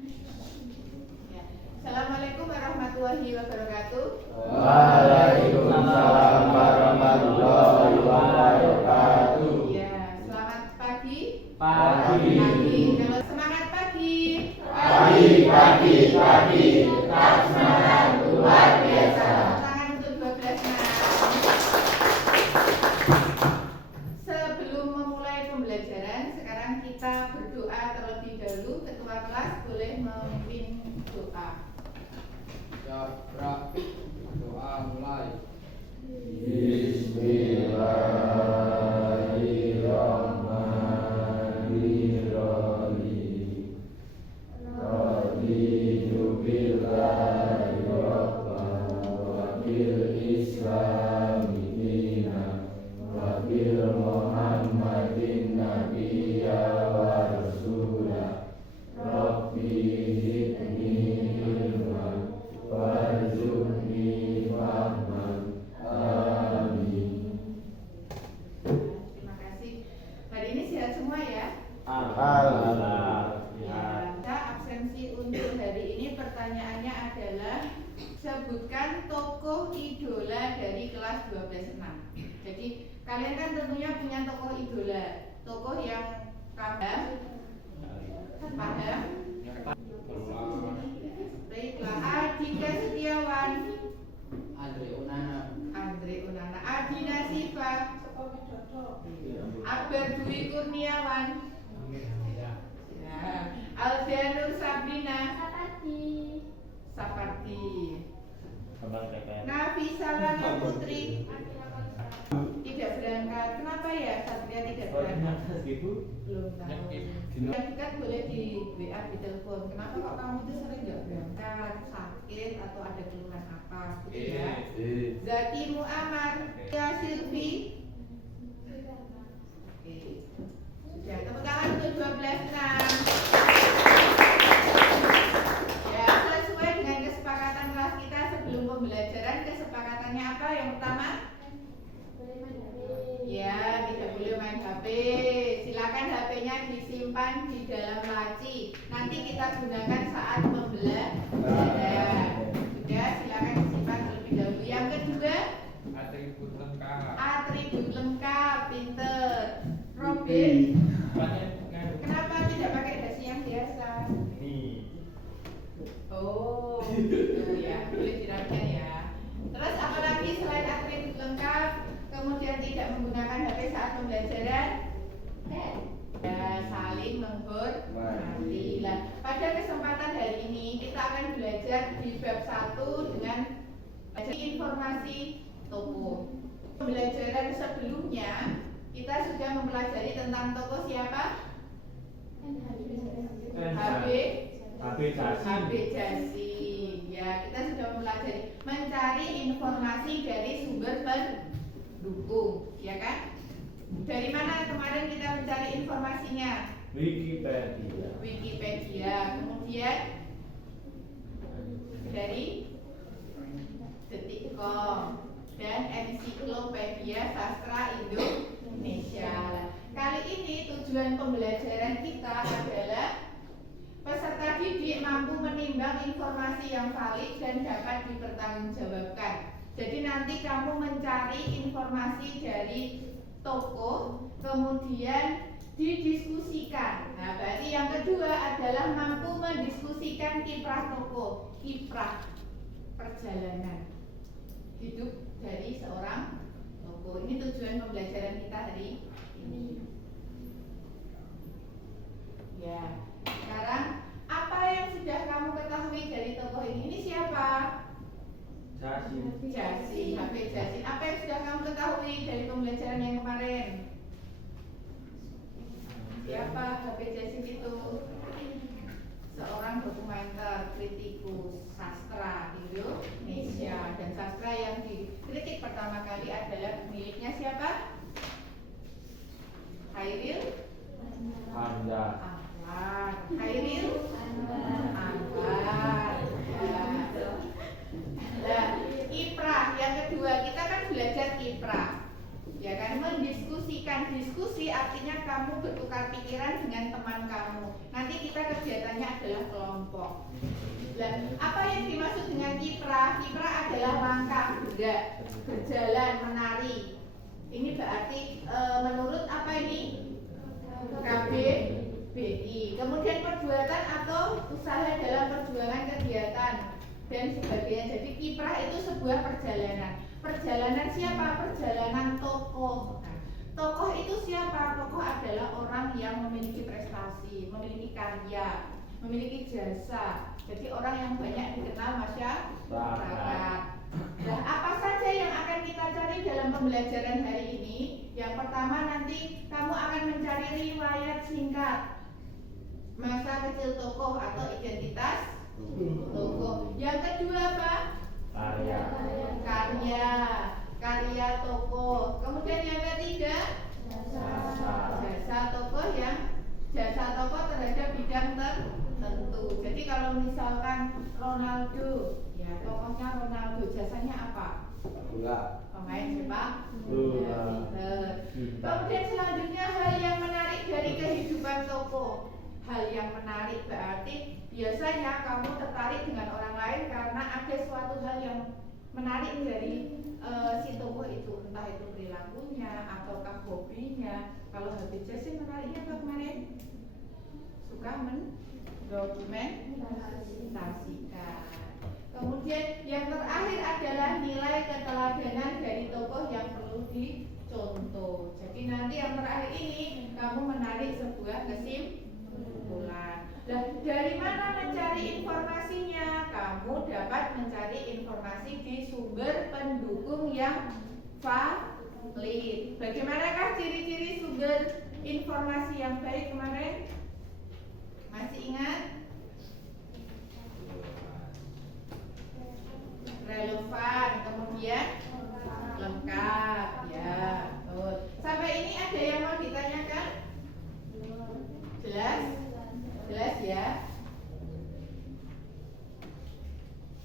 Ya. Assalamualaikum warahmatullahi wabarakatuh. Waalaikumsalam warahmatullahi wabarakatuh. Ya, selamat pagi. Pagi. Kalau semangat pagi. Pagi. Tetap semangat luar biasa. Tangan untuk 12 nah. Sebelum memulai pembelajaran, sekarang kita berdoa terlebih dahulu. Ketua kelas boleh memimpin doa. Doa mulai. Bismillahirrahmanirrahim. Raditu billahi rabban wa bil islami dinan wa bil muhammadin nabiyya wa rasulah. Rabbi zidni ilman warzuqni fahman. Amin. Terima kasih. Hari ini sehat semua ya? Alhamdulillah. Ya, kita absensi untuk hari ini pertanyaannya adalah sebutkan tokoh idola dari kelas 12-6. Jadi kalian kan tentunya punya tokoh idola, tokoh yang paham? Baiklah, Adinda Setiawan, Andre Onana. Adina Siva, Akbar Dwi Kurniawan, ya. Alda Nur Sabrina, Sapardi, Nafisa Lana Putri tidak berangkat. Kenapa ya Satria tidak berangkat? Belum tahu. Ya, kita boleh di WA, di telepon. Kenapa kok kamu itu sering nggak berangkat? Sakit atau ada keluhan apa? Gitu ya. Zaki Muammar, ya Silvi. Oke. Sudah, tepuk tangan untuk 12-6. Ya, sesuai dengan kesepakatan kelas kita sebelum pembelajaran, kesepakatannya apa? Yang pertama? Ya, tidak boleh main HP. Silakan HP-nya disimpan di dalam laci. Nanti kita gunakan saat pembelajaran. Sudah, silakan disimpan terlebih dahulu. Yang kedua, atribut lengkap, pinter. Robin, kenapa tidak pakai dasi yang biasa? Oh, gitu ya, boleh dirapikan ya. Terus apalagi selain atribut lengkap, kemudian tidak menggunakan HP saat pembelajaran? Ya, saling menghormati. Lah, pada kesempatan hari ini kita akan belajar di bab 1 dengan informasi tokoh. Pembelajaran sebelumnya kita sudah mempelajari tentang tokoh siapa? HB Jasi. Ya, kita sudah mempelajari mencari informasi dari sumber pendukung, ya kan? Dari mana kemarin kita mencari informasinya? Wikipedia. Kemudian dari detik.com dan ensiklopedia sastra Indonesia. Kali ini tujuan pembelajaran kita adalah peserta didik mampu menimbang informasi yang valid dan dapat dipertanggungjawabkan. Jadi nanti kamu mencari informasi dari tokoh, kemudian didiskusikan. Nah, berarti yang kedua adalah mampu mendiskusikan kiprah tokoh, kiprah perjalanan hidup dari seorang tokoh. Ini tujuan pembelajaran kita hari ini. Ya, sekarang apa yang sudah kamu ketahui dari tokoh ini? Ini siapa? Jasi, HB Jasi. Apa yang sudah kamu ketahui dari pembelajaran yang kemarin? Siapa HB Jasi itu? Seorang dokumenter, kritikus sastra Indonesia, dan sastra yang dikritik pertama kali adalah miliknya siapa? Hairil Anwar. Hairil Anwar. Nah, kiprah yang kedua kita kan belajar kiprah, ya kan, mendiskusikan. Diskusi artinya kamu bertukar pikiran dengan teman kamu. Nanti kita kegiatannya adalah kelompok. Dan apa yang dimaksud dengan kiprah? Kiprah adalah langkah, gerak, berjalan, menari. Ini berarti menurut apa ini? KBBI. Kemudian perbuatan atau usaha dalam perjuangan kegiatan dan sebagainya. Jadi kiprah itu sebuah perjalanan. Perjalanan siapa? Perjalanan tokoh. Nah, tokoh itu siapa? Tokoh adalah orang yang memiliki prestasi, memiliki karya, memiliki jasa. Jadi orang yang banyak dikenal masyarakat. Nah, apa saja yang akan kita cari dalam pembelajaran hari ini? Yang pertama nanti kamu akan mencari riwayat singkat masa kecil tokoh atau identitas tokoh. Yang kedua apa? Karya tokoh. Kemudian yang ketiga jasa tokoh terhadap bidang tertentu. Jadi kalau misalkan Ronaldo, ya tokohnya Ronaldo, jasanya apa? Pemain sepak bola. Kemudian selanjutnya hal yang menarik dari kehidupan tokoh. Hal yang menarik berarti biasanya kamu tertarik dengan orang lain karena ada suatu hal yang menarik dari si tokoh itu, entah itu perilakunya ataukah hobinya. Kalau Habib Jasim menariknya apa kemarin? Suka mendokumentasikan. Kemudian yang terakhir adalah nilai keteladanan dari tokoh yang perlu dicontoh. Jadi nanti yang terakhir ini kamu menarik sebuah kesimpulan. Dan dari mana mencari informasinya? Kamu dapat mencari informasi di sumber pendukung yang valid. Bagaimanakah ciri-ciri sumber informasi yang baik kemarin? Masih ingat? Relevan, kemudian lengkap, ya. Betul. Sampai ini ada yang mau ditanyakan? Jelas? Jelas ya?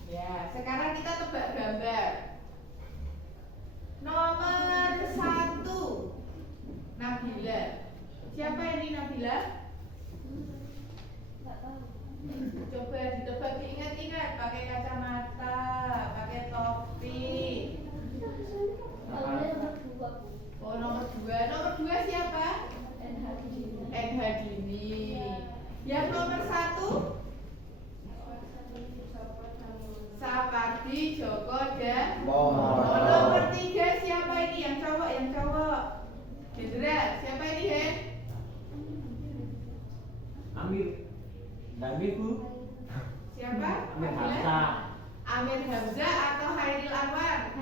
Ya, sekarang kita tebak gambar. Nomor 1 Nabila. Siapa ini Nabila? Coba ditebak, diingat-ingat, pakai kacamata, pakai topi. Oh, nomor 2. Nomor 2 siapa? NH Dini. Yang nomor 1 Sapardi Djoko Damono. Nomor 3 siapa ini? Yang cowok. Jenderal, siapa ini, Hen? Amir Bu. Siapa? Amir Hamzah. Amir Hamzah atau Hairil Anwar?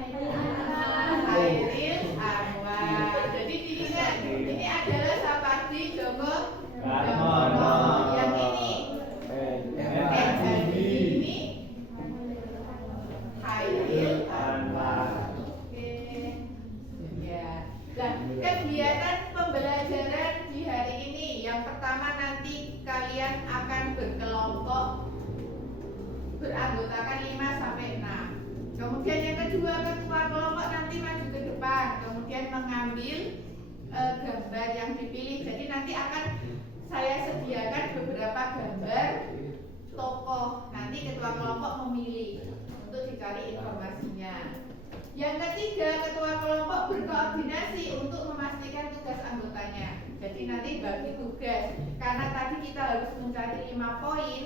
Hairil Anwar. Jadi diingat, ini adalah Sapardi Djoko Damono. Yang ini ini Hairil Anwar. Oke. Ya. Nah, kegiatan pembelajaran di hari ini yang pertama nanti kalian akan berkelompok beranggotakan 5 sampai 6. Kemudian yang kedua, ketua kelompok nanti maju ke depan, kemudian mengambil gambar yang dipilih. Jadi nanti akan saya sediakan beberapa gambar tokoh. Nanti ketua kelompok memilih untuk dicari informasinya. Yang ketiga, ketua kelompok berkoordinasi untuk memastikan tugas anggotanya. Jadi nanti bagi tugas, karena tadi kita harus mencari 5 poin.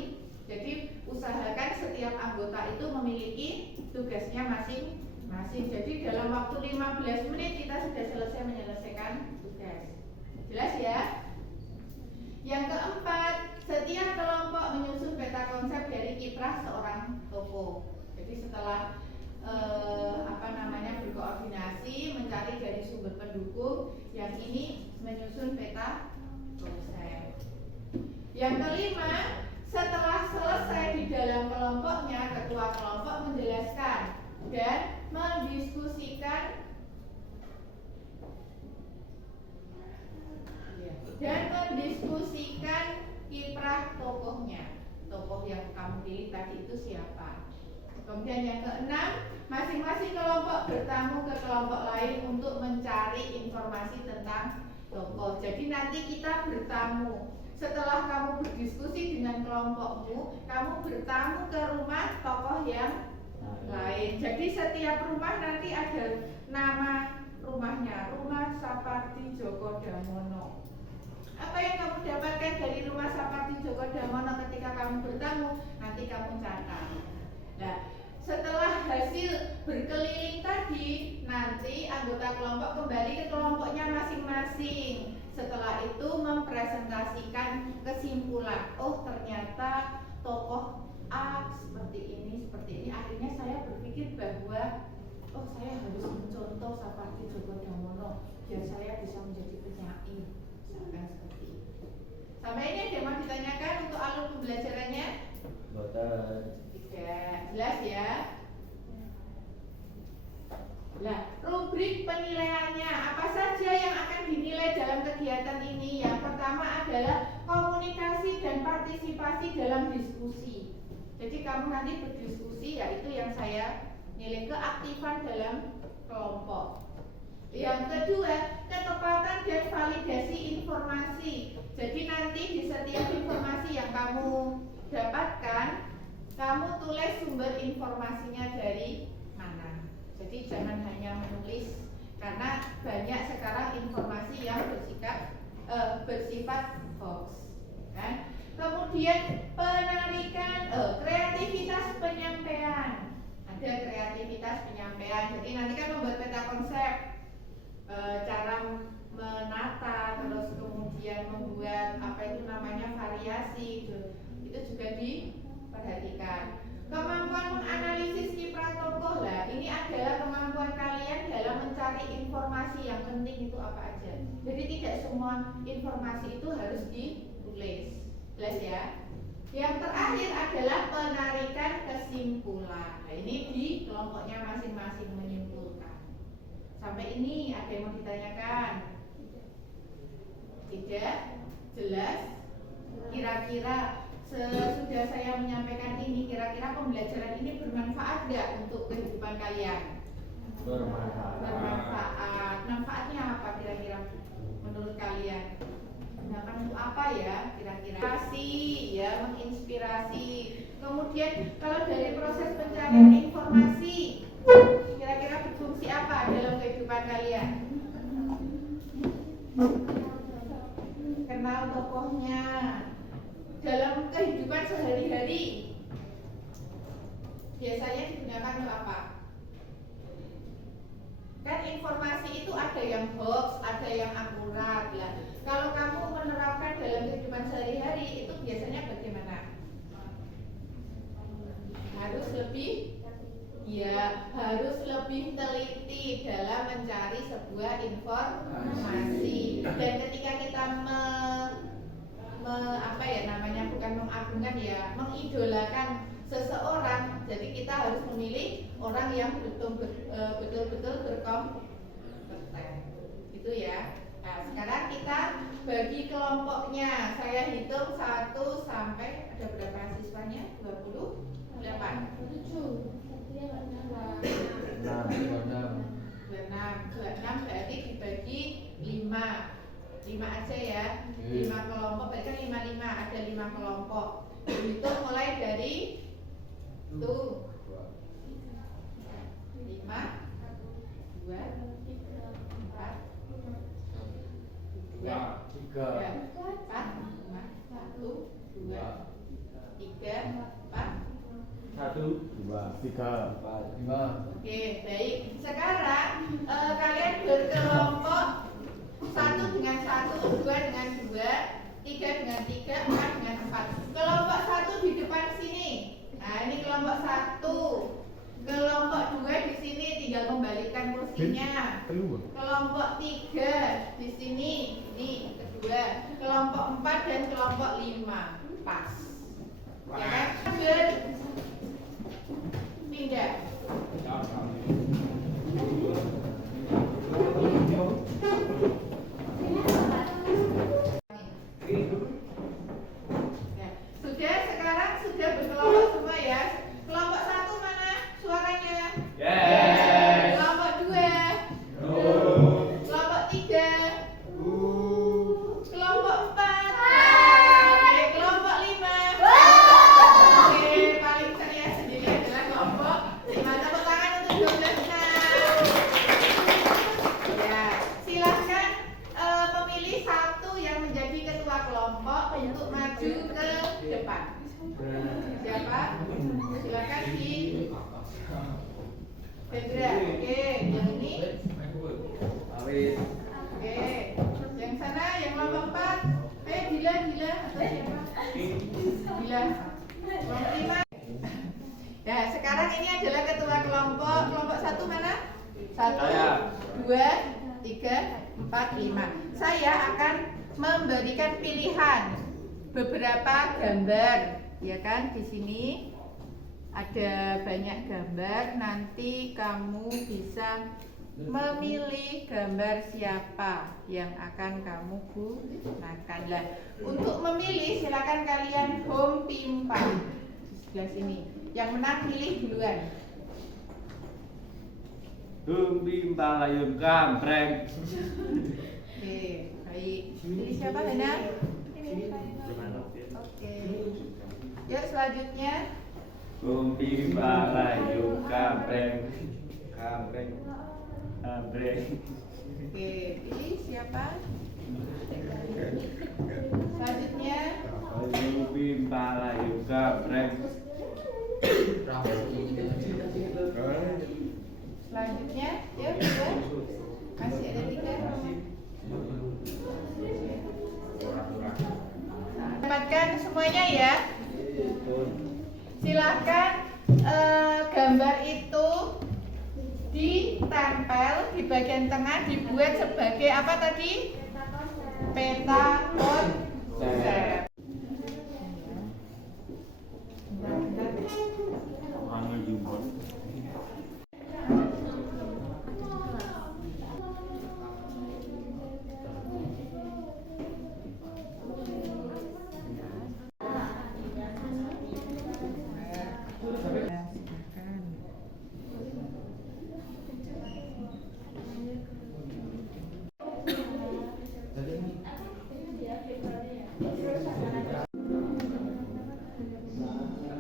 Jadi usahakan setiap anggota itu memiliki tugasnya masing-masing. Jadi dalam waktu 15 menit kita sudah selesai menyelesaikan tugas. Jelas ya? Yang keempat, setiap kelompok menyusun peta konsep dari kiprah seorang tokoh. Jadi setelah berkoordinasi, mencari dari sumber pendukung, yang ini menyusun peta konsep. Yang kelima, setelah selesai di dalam kelompoknya, ketua kelompok menjelaskan dan mendiskusikan kiprah tokohnya. Tokoh yang kamu pilih tadi itu siapa? Kemudian yang keenam, masing-masing kelompok bertamu ke kelompok lain untuk mencari informasi tentang tokoh. Jadi nanti kita bertamu. Setelah kamu berdiskusi dengan kelompokmu, kamu bertamu ke rumah tokoh yang lain. Jadi setiap rumah nanti ada nama rumahnya. Rumah Sapardi Djoko Damono. Apa yang kamu dapatkan dari rumah Sapardi Djoko Damono ketika kamu bertamu? Nanti kamu catat. Nah, setelah hasil berkeliling tadi, nanti anggota kelompok kembali ke kelompoknya masing-masing. Setelah itu mempresentasikan kesimpulan. Oh, ternyata tokoh A seperti ini. Akhirnya saya berpikir bahwa oh, saya harus mencontoh Sapardi Djoko Damono biar saya bisa menjadi penyair. Misalkan seperti itu. Sampai ini ada yang mau ditanyakan untuk alur pembelajarannya? Boten. Tidak, jelas ya. Nah, rubrik penilaiannya apa saja yang akan dinilai dalam kegiatan ini? Yang pertama adalah komunikasi dan partisipasi dalam diskusi. Jadi kamu nanti berdiskusi, yaitu yang saya nilai keaktifan dalam kelompok. Yang kedua, ketepatan dan validasi informasi. Jadi nanti di setiap informasi yang kamu dapatkan, kamu tulis sumber informasinya dari mana. Jadi jangan hanya menulis, karena banyak sekarang informasi yang bersifat hoax, kan? Kemudian penarikan, kreativitas penyampaian. Ada kreativitas penyampaian. Jadi nanti kan membuat peta konsep, cara menata, terus kemudian membuat apa itu namanya variasi, itu juga diperhatikan. Kemampuan menganalisis kiprah tokoh. Lah, ini adalah kemampuan kalian dalam mencari informasi yang penting itu apa aja. Jadi tidak semua informasi itu harus ditulis. Jelas ya? Yang terakhir adalah penarikan kesimpulan. Nah, ini di kelompoknya masing-masing menyimpulkan. Sampai ini ada yang mau ditanyakan? Tidak? Jelas? Kira-kira sesudah saya menyampaikan ini, kira-kira pembelajaran ini bermanfaat nggak untuk kehidupan kalian? Bermanfaat. Manfaatnya apa kira-kira menurut kalian? Gunakan untuk apa ya kira-kira? Ya, menginspirasi. Kemudian kalau dari proses pencarian informasi, kira-kira berfungsi apa dalam kehidupan kalian? Kenal tokohnya. Dalam kehidupan sehari-hari biasanya digunakan untuk apa? Kan informasi itu ada yang hoax, ada yang akurat lah. Kalau kamu menerapkan dalam kehidupan sehari-hari itu biasanya bagaimana? Harus lebih teliti dalam mencari sebuah informasi. Dan ketika kita bukan mengagungkan ya, mengidolakan seseorang, jadi kita harus memilih orang yang betul-betul berkompeten. Itu ya. Nah, sekarang kita bagi kelompoknya. Saya hitung 1 sampai ada berapa siswanya? 28. 26 berarti dibagi 5 aja ya. 5 kelompok, berarti kan 5 ada 5 kelompok. Hitung mulai dari 5, 2, 4, 3, 4, 5, 1, 2, 3, 4, 5, 5. Oke, baik. Sekarang kalian berkelompok 1 dengan 1, 2 dengan 2, 3 dengan 3, 4 dengan 4. Kelompok 1 di depan sini. Nah, ini kelompok 1. Kelompok 2 di sini, tinggal membalikkan kursinya. Kelompok 3 di sini, ini kedua. Kelompok 4 dan kelompok 5. Pas. Ya kan? Pindah. Sudah berkelompok semua ya. Kelompok 1 mana suaranya? Kelompok 2. Kelompok 3. Siapa? Silakan di Hendra. Oke, yang ini. Awit. Oke, yang sana yang nomor 4. Bila atau siapa? Bila. Kelompok 5. Ya, sekarang ini adalah ketua kelompok. Kelompok 1 mana? 1, 2, 3, 4, 5. Saya akan memberikan pilihan beberapa gambar, ya kan? Di sini ada banyak gambar. Nanti kamu bisa memilih gambar siapa yang akan kamu gunakan. Lah, untuk memilih silakan kalian home timpa di sebelah sini. Yang menang pilih duluan. Hum bimba layun kampreng. Oke, baik. Pilih siapa, Hana? Oke. Yuk selanjutnya. Hum bimba layun kampreng. Kampreng. Oke, pilih siapa? Selanjutnya. Hum bimba layun kampreng. Selanjutnya, yuk dua. Masih ada 3. Dapatkan semuanya ya. Silahkan gambar itu ditempel di bagian tengah, dibuat sebagai apa tadi? Peta konsep.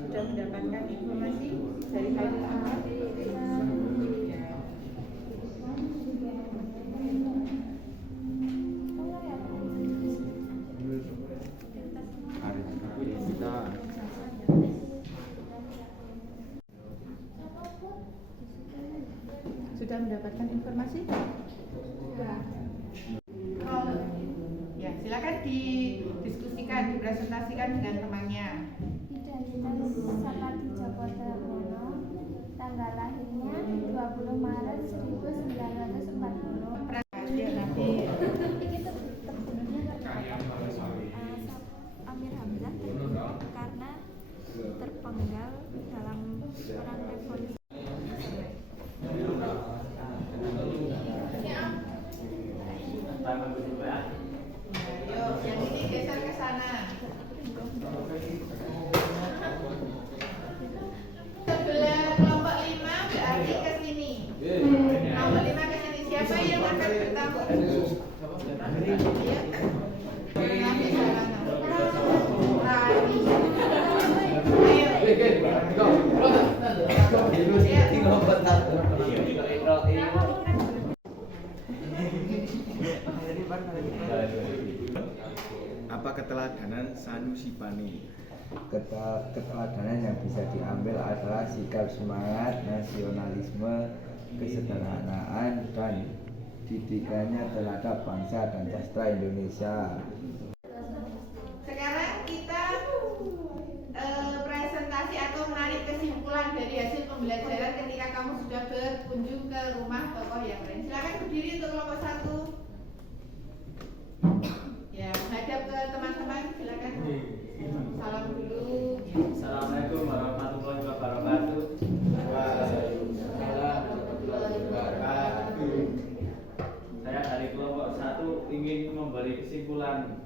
Sudah mendapatkan informasi dari Haidil Ahmad? Sudah mendapatkan informasi? Oh, ya, silakan didiskusikan, dipresentasikan dengan temannya. Identitas Sapati Djoko Damono, tanggal lahirnya 20 Maret 1940. Nanti Ini terbunuhnya Amir Hamzah terbunuh karena terpenggal dalam perang revolusi. yuk, yang ini geser ke sana. Sebelah kelompok 5 berarti ke sini. Kelompok 5 ke sini. Siapa yang akan bertamu? Iya. Nanti jalan. Rani. Apa keteladanan Sanusipani? Keteladanan yang bisa diambil adalah sikap semangat nasionalisme, kesederhanaan, dan didikannya terhadap bangsa dan sastra Indonesia. Sekarang kita presentasi atau menarik kesimpulan dari hasil pembelajaran ketika kamu sudah berkunjung ke rumah tokoh yang lain. Silakan berdiri untuk kelompok 1. Ya, menghadap ke teman-teman, silakan. Salam dulu. Assalamualaikum warahmatullahi wabarakatuh. Waalaikumsalam warahmatullahi wabarakatuh. Saya dari kelompok 1 ingin memberi kesimpulan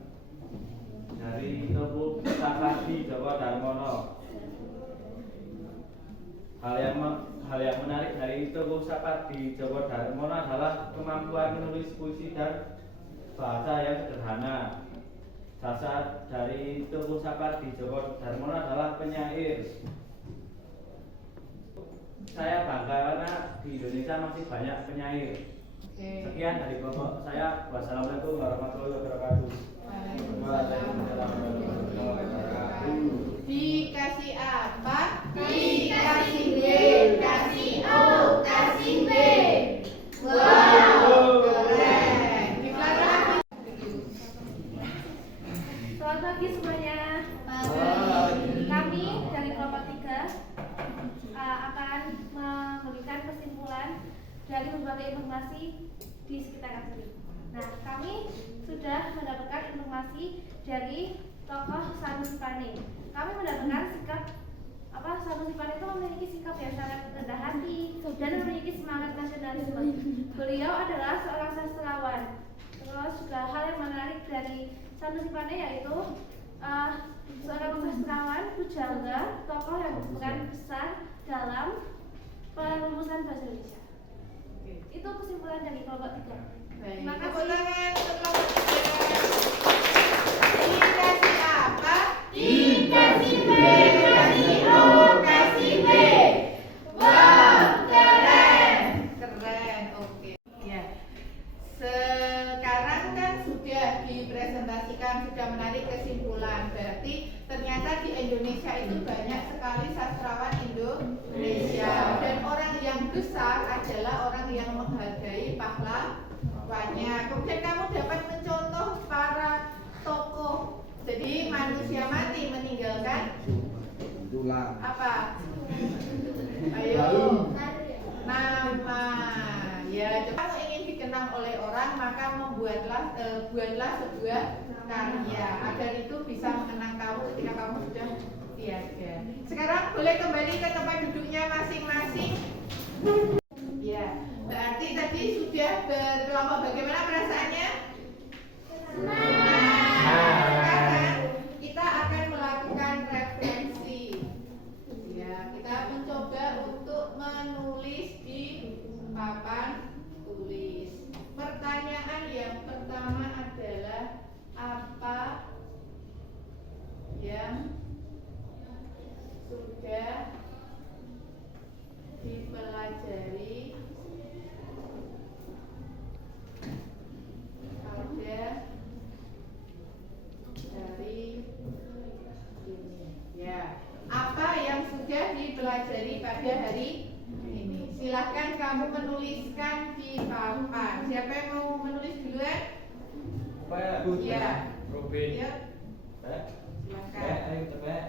dari Teguh Sapati Djoko Damono. Hal yang menarik dari Teguh Sapati Djoko Damono adalah kemampuan menulis puisi dan bahasa yang sederhana. Dasar dari Teguh Sapati Djoko Damono adalah penyair. Saya bangga karena di Indonesia masih banyak penyair. Sekian dari kelompok saya. Wassalamualaikum warahmatullahi wabarakatuh. Waalaikumsalam warahmatullahi wabarakatuh. Dikasih Selamat pagi semuanya. Kami dari kelompok 3 akan memberikan kesimpulan dari berbagai informasi di sekitar asli. Nah, kami sudah mendapatkan informasi dari tokoh Sanusi Pane. Kami mendapatkan sikap Sanusi Pane itu memiliki sikap yang sangat rendah hati dan memiliki semangat nasionalisme. Beliau adalah seorang sastrawan. Terus juga hal yang menarik dari Sanusi Pane yaitu seorang sastrawan pujangga, tokoh yang berperan besar dalam perumusan bahasa Indonesia. Itu kesimpulan dari kelompok 3. Baik, Terima tepuk kasih. tangan untuk kelompok 3. Dikasih apa? Dikasih B, kasih O, kasih B. Wow, keren. Keren, oke. Ya. Sekarang kan sudah dipresentasikan, sudah menarik kesimpulan. Berarti ternyata di Indonesia itu banyak sekali sastrawan Indonesia. Dan orang yang besar adalah orang yang menghargai pahlawannya. Kemudian kamu dapat mencontoh para tokoh. Jadi manusia mati meninggalkan Tulang. apa? Ayo. Nama. Ya, kamu ingin dikenang oleh orang, maka buatlah sebuah karya agar itu bisa mengenang kamu ketika kamu sudah tiada. Sekarang boleh kembali ke tempat duduknya masing-masing. Ya, berarti tadi sudah berkelompok. Bagaimana perasaannya? Sekarang kita akan melakukan refleksi. Ya, kita mencoba untuk menulis di papan tulis. Pertanyaan yang pertama adalah apa yang sudah dipelajari pada hari ini. Ya, apa yang sudah dipelajari pada hari ini? Silahkan kamu menuliskan di papan. Siapa yang mau menulis duluan? Ya. Robin. Ya. Silahkan. Ayo tebak.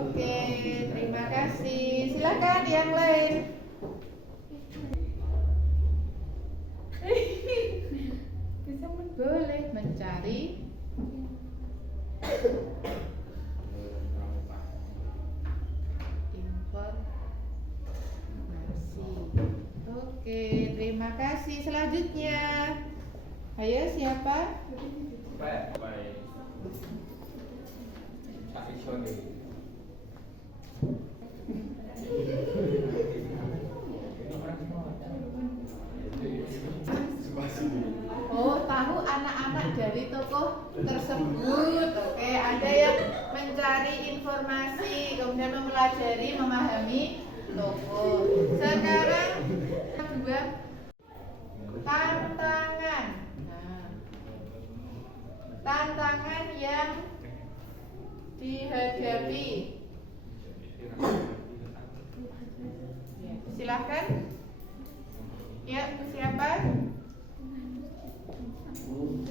Oke, terima kasih. Silakan yang lain. Bisa boleh mencari informasi. Oke, terima kasih. Selanjutnya, ayo siapa? Baik. Tak iso nih. Oh, tahu anak-anak dari tokoh tersebut. Oke, ada yang mencari informasi, kemudian mempelajari, memahami tokoh. Sekarang kedua, tantangan. Nah, tantangan yang dihadapi. Ya, silakan. Ya, siapa?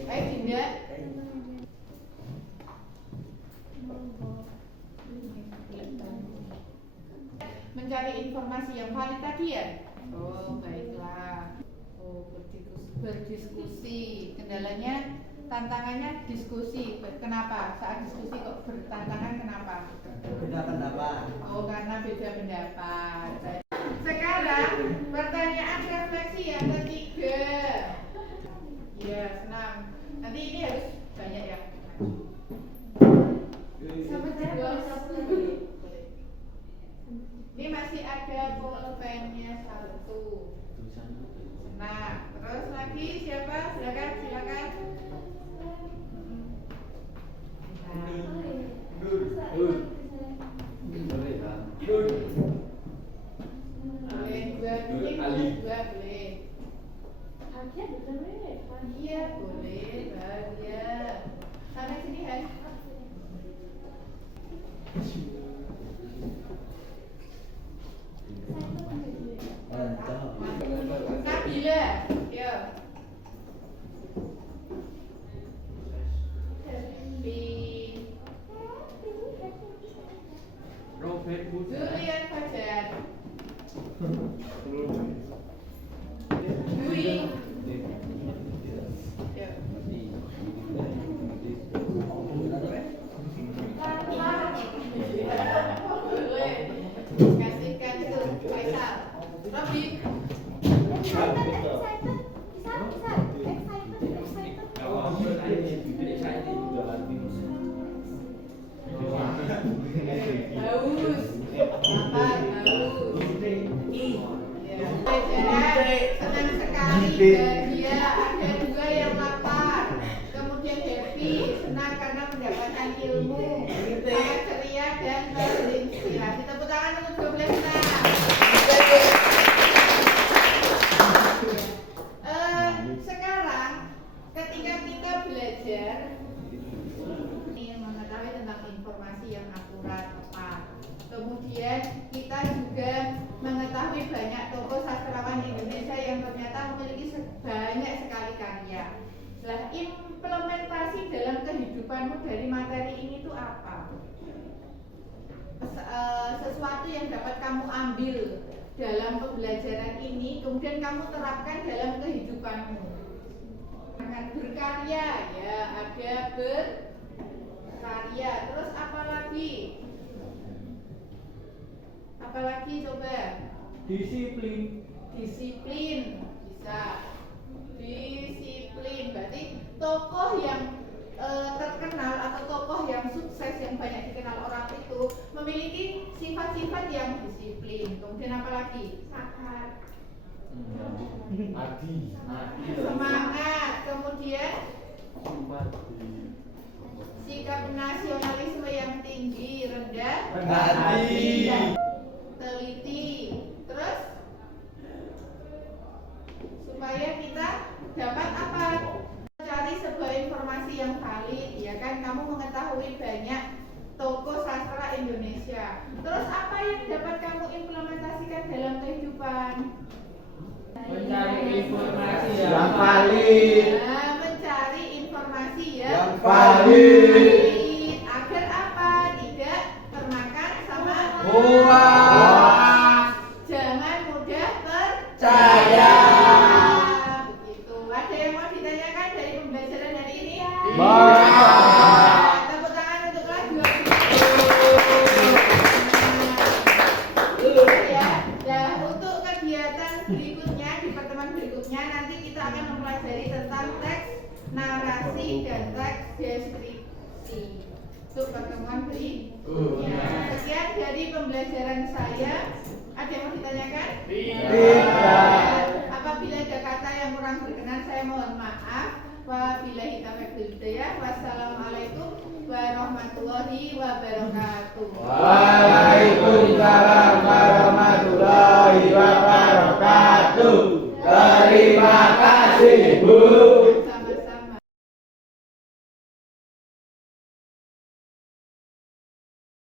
Tidak. Mencari informasi yang valid tadi ya? Oh, baiklah. Oh, berdiskusi. Kendalanya, tantangannya diskusi. Kenapa? Saat diskusi kok bertantangan kenapa? Beda pendapat. Oh, karena beda pendapat. Sekarang pertanyaan refleksi yang ketiga. Ya, senang. Nanti ini harus banyak ya. Sama ini masih ada pulpennya satu. Nah, terus lagi siapa? Silakan. Boleh dua boleh. Iya boleh, bahagia. Sana sini Han. Dwi. Ya. Boleh. Kasihkan itu Faisal. Robin. Haus. Lapar, haus. Senang sekali bahagia, ada juga yang lapar. Kemudian happy, senang karena mendapatkan ilmu. Sangat ceria dan terinspirasi. Tepuk tangan untuk 12 senang. Sekarang ketika kita belajar ingin mengetahui tentang informasi yang akurat, tepat. Kemudian kita juga mengetahui banyak tokoh sastrawan Indonesia yang ternyata memiliki banyak sekali karya. Nah, implementasi dalam kehidupanmu dari materi ini itu apa? Sesuatu yang dapat kamu ambil dalam pembelajaran ini, kemudian kamu terapkan dalam kehidupanmu. Akan berkarya, ya, ada berkarya. Terus apa lagi? Apalagi coba? Disiplin. Disiplin bisa. Disiplin berarti tokoh yang terkenal atau tokoh yang sukses yang banyak dikenal orang itu memiliki sifat-sifat yang disiplin. Kemudian apalagi? Sabar. Semangat. Kemudian sikap nasionalisme yang tinggi, rendah hati, teliti. Terus supaya kita dapat apa? Cari sebuah informasi yang valid, ya kan? Kamu mengetahui banyak tokoh sastra Indonesia. Terus apa yang dapat kamu implementasikan dalam kehidupan? Mencari informasi yang valid, Nah, mencari informasi yang valid, agar apa? Tidak termakan sama hoax, jangan mudah percaya. Begitu. Ada yang mau ditanyakan dari pembelajaran hari ini? Tepuk tangan untuk kelas 2. Ya. Nah, untuk kegiatan berikutnya di pertemuan berikutnya nanti kita akan mempelajari tentang teks narasi dan teks deskripsi. Untuk pertemuan berikutnya. Sekian dari pembelajaran saya. Ada yang mau ditanyakan? Tidak. Apabila ada kata yang kurang berkenan, saya mohon maaf. Wabillahi taufiq wal hidayah. Wassalamualaikum warahmatullahi wabarakatuh. Waalaikumsalam warahmatullahi wabarakatuh.